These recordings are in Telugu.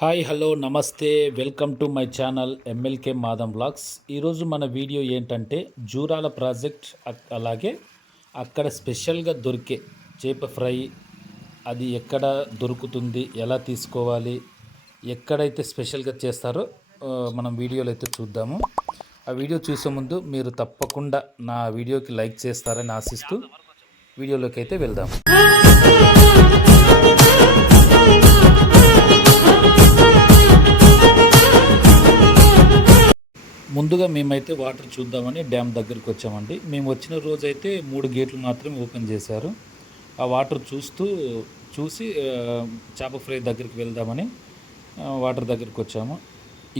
హాయ్ హలో నమస్తే వెల్కమ్ టు మై ఛానల్ ఎమ్మెల్కే మాదం బ్లాగ్స్. ఈరోజు మన వీడియో ఏంటంటే జూరాల ప్రాజెక్ట్ అలాగే అక్కడ స్పెషల్గా దొరికే చేప ఫ్రై అది ఎక్కడ దొరుకుతుంది ఎలా తీసుకోవాలి ఎక్కడైతే స్పెషల్గా చేస్తారో మనం వీడియోలో అయితే చూద్దాము. ఆ వీడియో చూసే ముందు మీరు తప్పకుండా నా వీడియోకి లైక్ చేస్తారని ఆశిస్తూ వీడియోలోకి అయితే వెళ్దాము. ముందుగా మేమైతే వాటర్ చూద్దామని డ్యామ్ దగ్గరికి వచ్చామండి. మేము వచ్చిన రోజు అయితే మూడు గేట్లు మాత్రమే ఓపెన్ చేశారు. ఆ వాటర్ చూస్తూ చూసి చేప ఫ్రై దగ్గరికి వెళ్దామని వాటర్ దగ్గరికి వచ్చాము.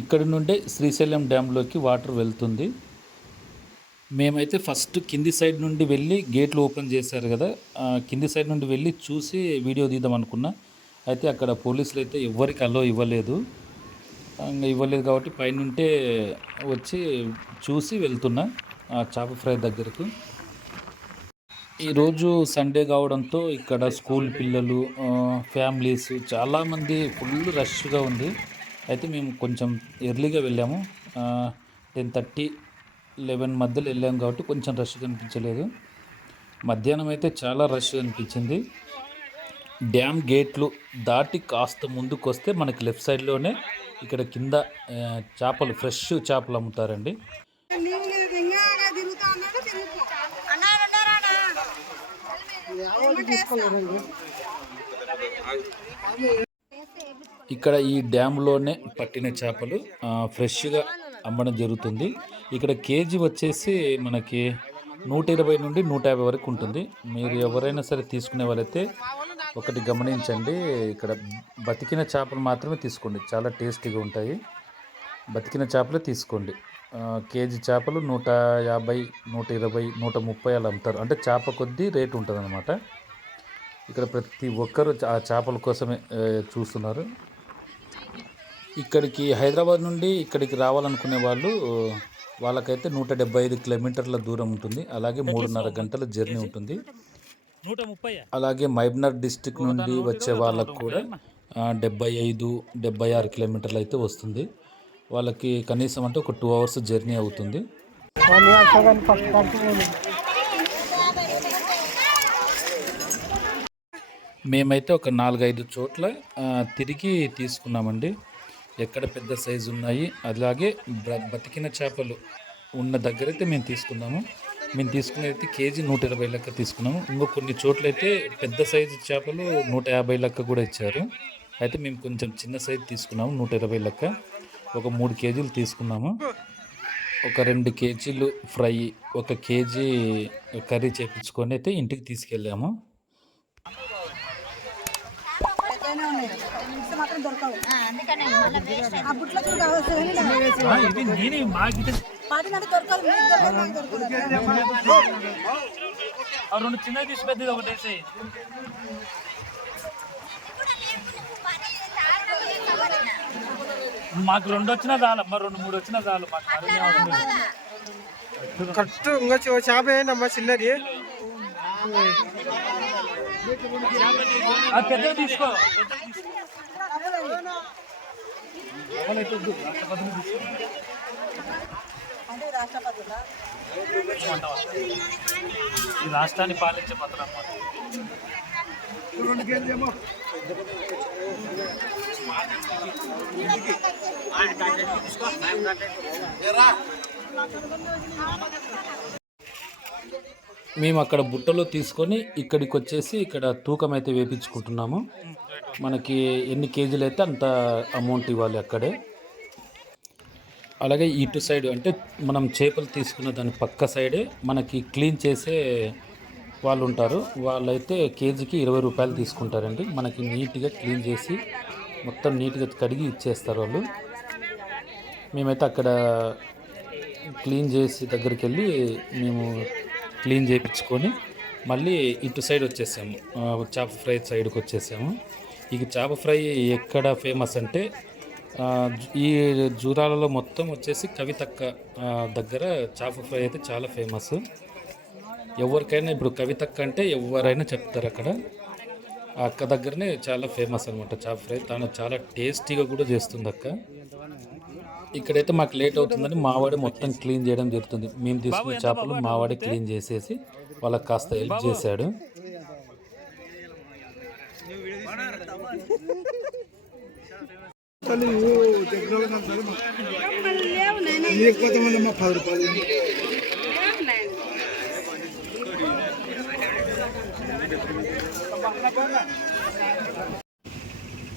ఇక్కడి నుండే శ్రీశైలం డ్యాంలోకి వాటర్ వెళ్తుంది. మేమైతే ఫస్ట్ కింది సైడ్ నుండి వెళ్ళి గేట్లు ఓపెన్ చేశారు కదా కింది సైడ్ నుండి వెళ్ళి చూసి వీడియో తీద్దాం అనుకున్నా. అయితే అక్కడ పోలీసులు అయితే ఎవరికి అలో ఇవ్వలేదు. ఇంకా ఇవ్వలేదు కాబట్టి పైనుంటే వచ్చి చూసి వెళ్తున్నా ఆ చేప ఫ్రై దగ్గరకు. ఈరోజు సండే కావడంతో ఇక్కడ స్కూల్ పిల్లలు ఫ్యామిలీస్ చాలామంది ఫుల్ రష్గా ఉంది. అయితే మేము కొంచెం ఎర్లీగా వెళ్ళాము. టెన్ థర్టీ లెవెన్ మధ్యలో వెళ్ళాము కాబట్టి కొంచెం రష్ కనిపించలేదు. మధ్యాహ్నం అయితే చాలా రష్ అనిపించింది. డ్యామ్ గేట్లు దాటి కాస్త ముందుకు వస్తే మనకి లెఫ్ట్ సైడ్లోనే ఇక్కడ కింద చేపలు ఫ్రెష్ చేపలు అమ్ముతారండి. ఇక్కడ ఈ డ్యాంలోనే పట్టిన చేపలు ఫ్రెష్గా అమ్మడం జరుగుతుంది. ఇక్కడ కేజీ వచ్చేసి మనకి నూట ఇరవై నుండి నూట యాభై వరకు ఉంటుంది. మీరు ఎవరైనా సరే తీసుకునే వాళ్ళైతే ఒకటి గమనించండి. ఇక్కడ బతికిన చేపలు మాత్రమే తీసుకోండి. చాలా టేస్టీగా ఉంటాయి. బతికిన చేపలే తీసుకోండి. కేజీ చేపలు నూట యాభై నూట ఇరవై నూట ముప్పై అలా అమ్ముతారు. అంటే చేప కొద్దీ రేటు ఉంటుంది ఇక్కడ ప్రతి ఒక్కరు ఆ చేపల కోసమే చూస్తున్నారు. ఇక్కడికి హైదరాబాద్ నుండి ఇక్కడికి రావాలనుకునే వాళ్ళు వాళ్ళకైతే నూట డెబ్బై ఐదు కిలోమీటర్ల దూరం ఉంటుంది. అలాగే మూడున్నర గంటల జర్నీ ఉంటుంది. అలాగే మైబ్నర్ డిస్టిక్ నుండి వచ్చే వాళ్ళకు కూడా డెబ్బై ఐదు డెబ్బై ఆరు కిలోమీటర్లు అయితే వస్తుంది. వాళ్ళకి కనీసం అంటే ఒక టూ అవర్స్ జర్నీ అవుతుంది. మేమైతే ఒక నాలుగైదు చోట్ల తిరిగి తీసుకున్నామండి. ఎక్కడ పెద్ద సైజు ఉన్నాయి అలాగే బ్ర- బతికిన చేపలు ఉన్న దగ్గర అయితే మేము తీసుకున్నాము. మేము తీసుకునేది కేజీ నూట ఇరవై లెక్క తీసుకున్నాము. ఇంకో కొన్ని చోట్ల అయితే పెద్ద సైజు చేపలు నూట యాభై లెక్క కూడా ఇచ్చారు. అయితే మేము కొంచెం చిన్న సైజు తీసుకున్నాము నూట ఇరవై లెక్క. ఒక మూడు కేజీలు తీసుకున్నాము. ఒక రెండు కేజీలు ఫ్రై ఒక కేజీ కర్రీ చేపించుకొని అయితే ఇంటికి తీసుకెళ్ళాము. మాత్రం దొరకవు. ఆ బుట్లో చూడు దొరకదు రెండు చిన్నవి తీసి పెద్దది ఒకటి మాకు రెండు వచ్చినా చాలమ్మా రెండు మూడు వచ్చినా చాలు మాకు మరీ. కరెక్ట్ ఇంకా చూ- చేప ఏంటమ్మా చిన్నది. పెద్దది తీసుకో. ఈ రాష్ట్రాన్ని పాలించే పత్రం. మేము అక్కడ బుట్టలో తీసుకొని ఇక్కడికి వచ్చేసి ఇక్కడ తూకం అయితే వేపించుకుంటున్నాము. మనకి ఎన్ని కేజీలు అయితే అంత అమౌంట్ ఇవ్వాలి అక్కడే. అలాగే ఇటు సైడ్ అంటే మనం చేపలు తీసుకున్న దాని పక్క సైడే మనకి క్లీన్ చేసే వాళ్ళు ఉంటారు. వాళ్ళైతే కేజీకి ఇరవై రూపాయలు తీసుకుంటారండి. మనకి నీట్గా క్లీన్ చేసి మొత్తం నీట్గా కడిగి ఇచ్చేస్తారు వాళ్ళు. మేమైతే అక్కడ క్లీన్ చేసి దగ్గరికి వెళ్ళి మేము క్లీన్ చేయించుకొని మళ్ళీ ఇటు సైడ్ వచ్చేసాము. చేప ఫ్రై సైడ్కి వచ్చేసాము. ఇక చేప ఫ్రై ఎక్కడ ఫేమస్ అంటే ఈ జూరాలలో మొత్తం వచ్చేసి కవితక్క దగ్గర చేప ఫ్రై అయితే చాలా ఫేమస్. ఎవరికైనా ఇప్పుడు కవితక్క అంటే ఎవరైనా చెప్తారు అక్కడ. అక్క దగ్గరనే చాలా ఫేమస్ అనమాట చేప ఫ్రై. తను చాలా టేస్టీగా కూడా చేస్తుంది అక్క. ఇక్కడైతే మాకు లేట్ అవుతుందని మావాడే మొత్తం క్లీన్ చేయడం జరుగుతుంది. మేము తీసుకున్న చేపలు మావాడే క్లీన్ చేసేసి వాళ్ళకి కాస్త హెల్ప్ చేశాడు.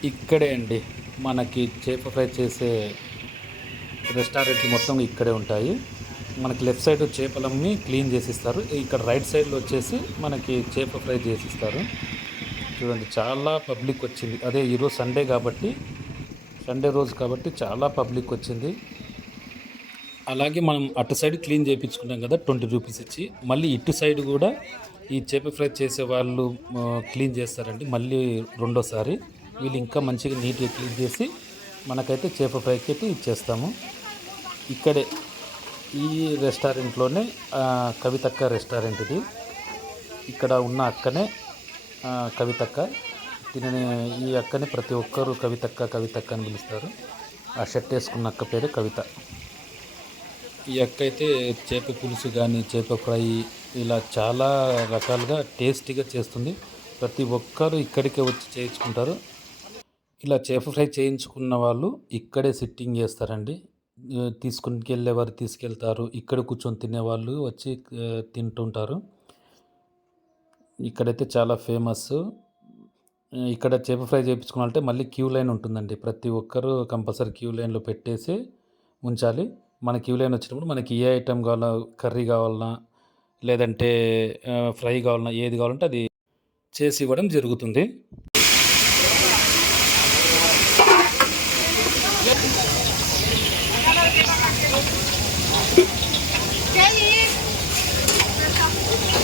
ఇక్కడే అండి. మనకి చేప ఫ్రై చేసే రెస్టారెంట్లు మొత్తం ఇక్కడే ఉంటాయి. మనకి లెఫ్ట్ సైడ్ చేపలమ్మి క్లీన్ చేసిస్తారు. ఇక్కడ రైట్ సైడ్లో వచ్చేసి మనకి చేప ఫ్రై చేసిస్తారు. చూడండి చాలా పబ్లిక్ వచ్చింది. అదే ఈరోజు సండే కాబట్టి సండే రోజు కాబట్టి చాలా పబ్లిక్ వచ్చింది. అలాగే మనం అటు సైడ్ క్లీన్ చేయించుకున్నాం కదా ట్వంటీ రూపీస్ ఇచ్చి. మళ్ళీ ఇటు సైడ్ కూడా ఈ చేప ఫ్రై చేసే వాళ్ళు క్లీన్ చేస్తారండి. మళ్ళీ రెండోసారి వీళ్ళు ఇంకా మంచిగా నీట్గా క్లీన్ చేసి మనకైతే చేప ఫ్రైకి అయితే ఇచ్చేస్తాము. ఇక్కడే ఈ రెస్టారెంట్లోనే కవితక్క రెస్టారెంట్ ఇది. ఇక్కడ ఉన్న అక్కనే కవితక్క. దీనిని ఈ అక్కని ప్రతి ఒక్కరు కవితక్క కవితక్క అని పిలుస్తారు. ఆ షర్ట్ వేసుకున్న అక్క పేరు కవిత. ఈ అక్క అయితే చేప పులుసు కానీ చేప ఫ్రై ఇలా చాలా రకాలుగా టేస్టీగా చేస్తుంది. ప్రతి ఒక్కరు ఇక్కడికే వచ్చి చేయించుకుంటారు. ఇలా చేప ఫ్రై చేయించుకున్న వాళ్ళు ఇక్కడే సిట్టింగ్ చేస్తారండి. ఆ, తీసుకుని వెళ్ళేవారు తీసుకెళ్తారు. ఇక్కడ కూర్చొని తినేవాళ్ళు వచ్చి తింటుంటారు. ఇక్కడైతే చాలా ఫేమస్. ఇక్కడ చేప ఫ్రై చేయించుకోవాలంటే మళ్ళీ క్యూ లైన్ ఉంటుందండి. ప్రతి ఒక్కరు కంపల్సరీ క్యూ లైన్లో పెట్టేసి ఉంచాలి. మన క్యూ లైన్ వచ్చినప్పుడు మనకి ఏ ఐటెం కావాలా కర్రీ కావాలన్నా లేదంటే ఫ్రై కావాలన్నా ఏది కావాలంటే అది చేసి ఇవ్వడం జరుగుతుంది.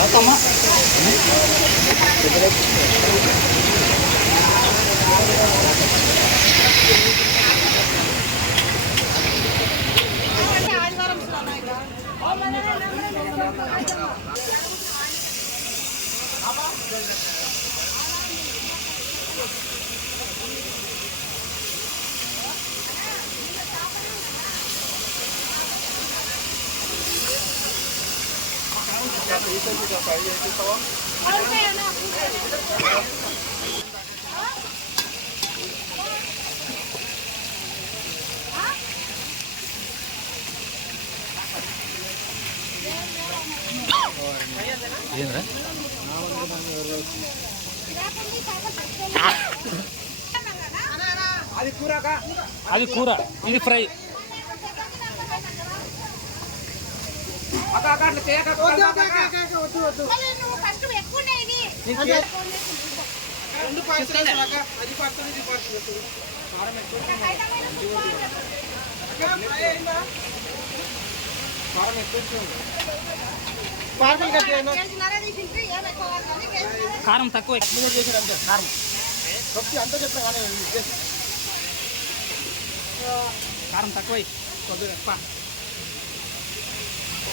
Toto mas. Hmm? ఏంద్రా? అది కూర ఇది ఫ్రై. నువ్వు ఫస్ట్ ఎక్కువ ఇది రెండు పార్సల్ అది పార్సల్ ఇది తీసుంటే ఏం ఎక్కువ కాదు కానీ కేజీన్నర కారం తక్కువ. కారం. కప్పి అంతా చెప్పిన కానీ కారం తక్కువ. కొద్దిగా